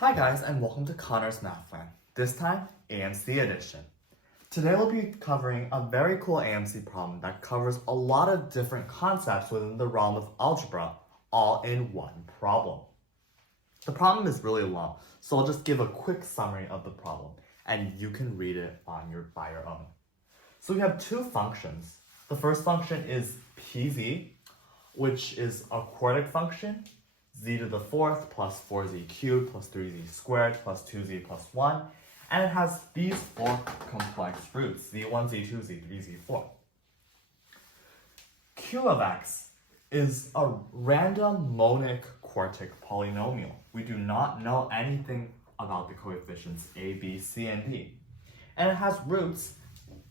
Hi guys, and welcome to Connor's Math Plan, this time AMC edition. Today we'll be covering a very cool AMC problem that covers a lot of different concepts within the realm of algebra, all in one problem. The problem is really long, so I'll just give a quick summary of the problem, and you can read it by your own. So we have two functions. The first function is pz, which is a quartic function, z to the fourth plus 4z cubed plus 3z squared plus 2z plus 1, and it has these four complex roots, z1, z2, z3, z4. Q of x is a random monic quartic polynomial. We do not know anything about the coefficients a, b, c, and d. And it has roots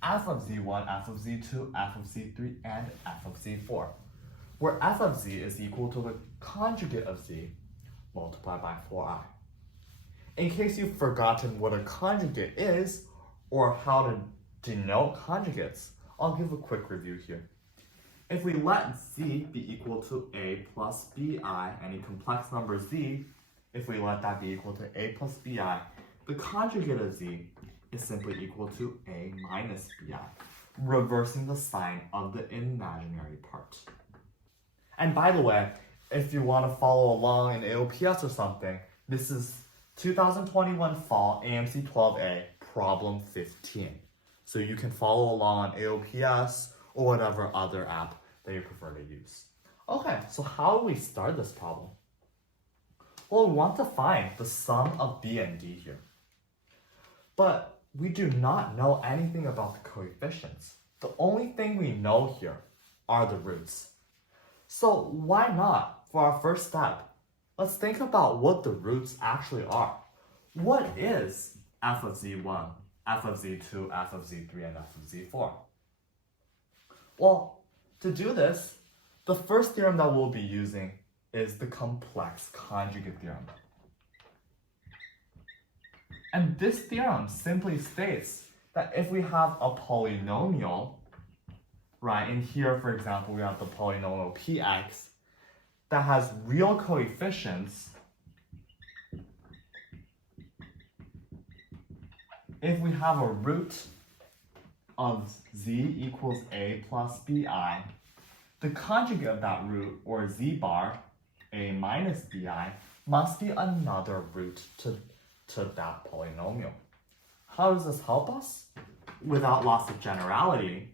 f of z1, f of z2, f of z3, and f of z4, where f of z is equal to the conjugate of z multiplied by 4i. In case you've forgotten what a conjugate is or how to denote conjugates, I'll give a quick review here. If we let z be equal to a plus bi, any complex number z, if we let that be equal to a plus bi, the conjugate of z is simply equal to a minus bi, reversing the sign of the imaginary part. And by the way, if you want to follow along in AOPS or something, this is 2021 Fall AMC12A problem 15. So you can follow along on AOPS or whatever other app that you prefer to use. Okay, so how do we start this problem? Well, we want to find the sum of b and d here. But we do not know anything about the coefficients. The only thing we know here are the roots. So why not, for our first step, let's think about what the roots actually are. What is f of z1, f of z2, f of z3, and f of z4? Well, to do this, the first theorem that we'll be using is the complex conjugate theorem. And this theorem simply states that if we have a polynomial, right, in here, for example, we have the polynomial px that has real coefficients. If we have a root of z equals a plus bi, the conjugate of that root, or z bar, a minus bi, must be another root to that polynomial. How does this help us? Without loss of generality,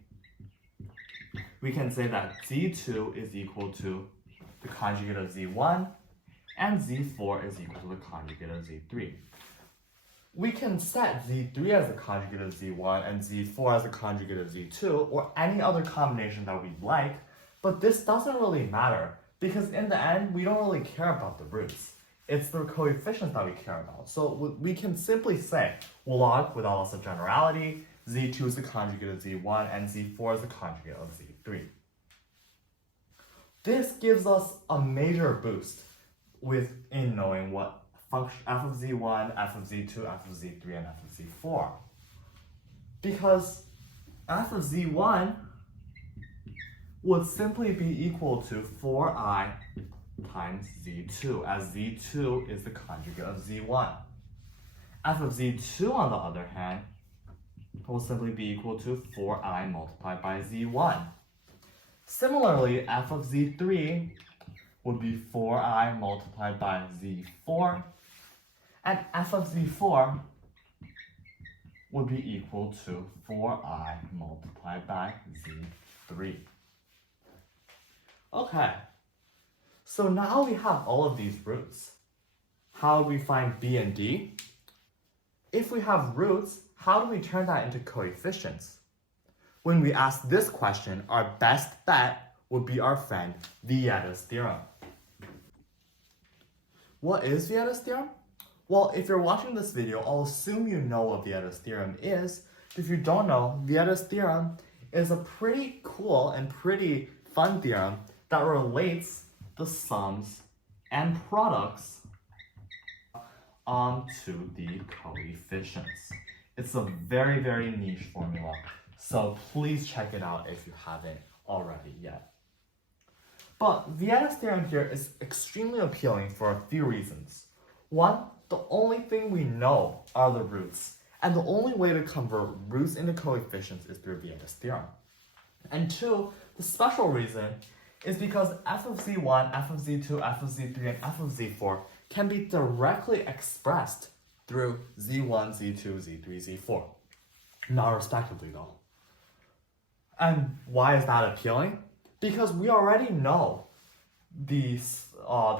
we can say that z2 is equal to the conjugate of z1, and z4 is equal to the conjugate of z3. We can set z3 as the conjugate of z1 and z4 as the conjugate of z2, or any other combination that we'd like, but this doesn't really matter, because in the end, we don't really care about the roots. It's the coefficients that we care about. So we can simply say, log, without loss of generality, z2 is the conjugate of z1, and z4 is the conjugate of z3. This gives us a major boost in knowing what function f of z1, f of z2, f of z3, and f of z4. Because f of z1 would simply be equal to 4i times z2, as z2 is the conjugate of z1. F of z2, on the other hand, will simply be equal to 4i multiplied by z1. Similarly, f of z3 would be 4i multiplied by z4, and f of z4 would be equal to 4i multiplied by z3. Okay, so now we have all of these roots. How do we find b and d? If we have roots, how do we turn that into coefficients? When we ask this question, our best bet would be our friend Vieta's theorem. What is Vieta's theorem? Well, if you're watching this video, I'll assume you know what Vieta's theorem is. If you don't know, Vieta's theorem is a pretty cool and pretty fun theorem that relates the sums and products onto the coefficients. It's a very, very niche formula, so please check it out if you haven't already yet. But Vieta's theorem here is extremely appealing for a few reasons. One, the the only thing we know are the roots. And the only way to convert roots into coefficients is through Vieta's theorem. And two, the special reason is because f of z1, f of z2, f of z3, and f of z4 can be directly expressed through z1, z2, z3, z4. Not respectively though. And why is that appealing? Because we already know the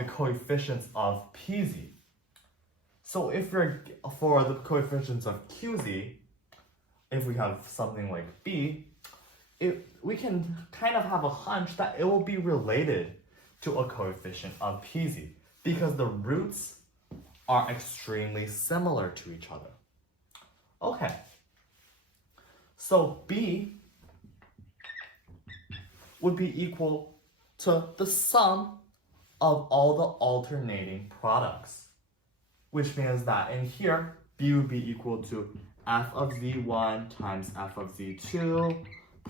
coefficients of pz. So if you're for the coefficients of qz, if we have something like b, we can kind of have a hunch that it will be related to a coefficient of pz because the roots are extremely similar to each other. Okay, so b would be equal to the sum of all the alternating products, which means that in here, b would be equal to f of z1 times f of z2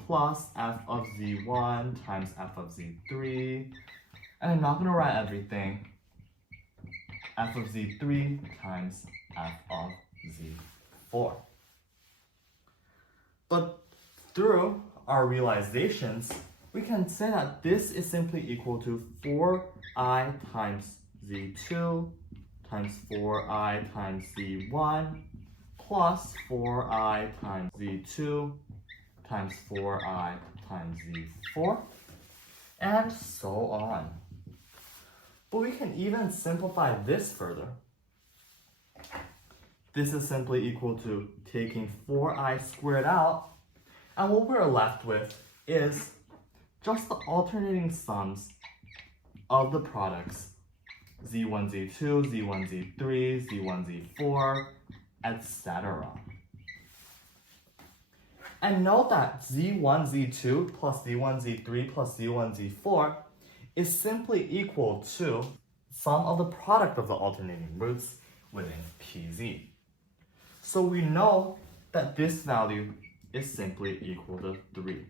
plus f of z1 times f of z3, and I'm not going to write everything, f of z3 times f of z4. But through our realizations, we can say that this is simply equal to 4i times z2 times 4i times z1 plus 4i times z2 times 4i times z4, and so on. But we can even simplify this further. This is simply equal to taking 4i squared out, and what we're left with is just the alternating sums of the products z1, z2, z1, z3, z1, z4, etc. And note that z1, z2 plus z1, z3 plus z1, z4 is simply equal to sum of the product of the alternating roots within pz. So we know that this value is simply equal to 3.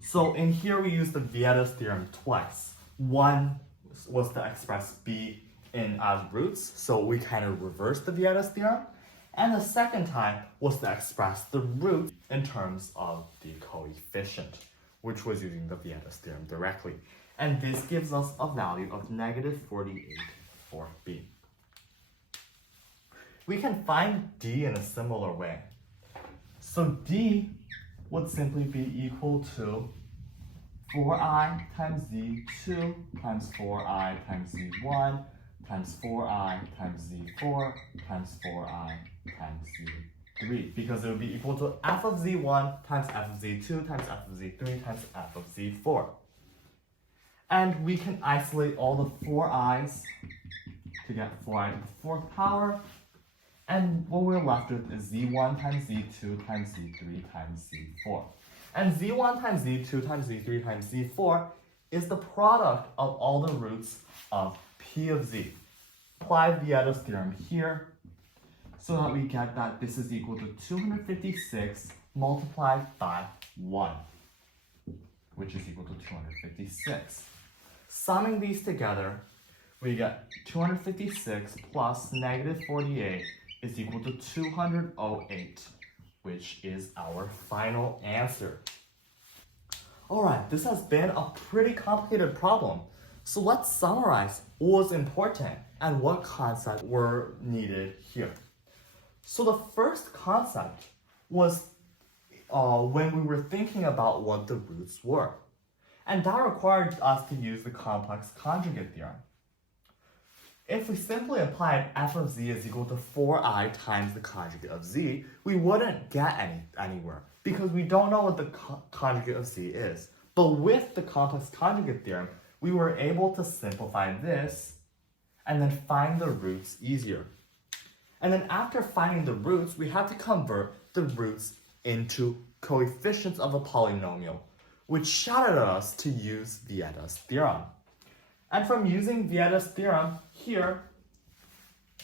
So in here we use the Vieta's theorem twice. One was to express b in as roots, so we kind of reversed the Vieta's theorem. And the second time was to express the root in terms of the coefficient, which was using the Vieta's theorem directly. And this gives us a value of negative 48 for b. We can find d in a similar way. So d would simply be equal to 4i times z2 times 4i times z1 times 4i times z4 times 4i times z3, because it would be equal to f of z1 times f of z2 times f of z3 times f of z4. And we can isolate all the 4i's to get 4i to the 4th power, and what we're left with is z1 times z2 times z3 times z4. And z1 times z2 times z3 times z4 is the product of all the roots of p of z. Apply Vieta's theorem here so that we get that this is equal to 256 multiplied by 1, which is equal to 256. Summing these together, we get 256 plus negative 48 is equal to 208, which is our final answer. Alright, this has been a pretty complicated problem. So let's summarize what was important and what concepts were needed here. So the first concept was when we were thinking about what the roots were. And that required us to use the complex conjugate theorem. If we simply applied f of z is equal to 4i times the conjugate of z, we wouldn't get anywhere because we don't know what the conjugate of z is. But with the complex conjugate theorem, we were able to simplify this and then find the roots easier. And then after finding the roots, we had to convert the roots into coefficients of a polynomial, which shouted at us to use Vieta's theorem. And from using Vieta's theorem here,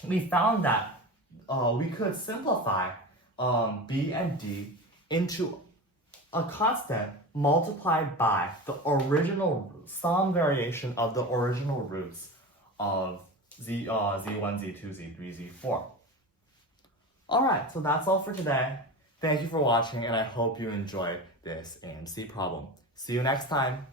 we found that we could simplify b and d into a constant multiplied by the original some variation of the original roots of Z1, Z2, Z3, Z4. Alright, so that's all for today. Thank you for watching, and I hope you enjoyed this AMC problem. See you next time.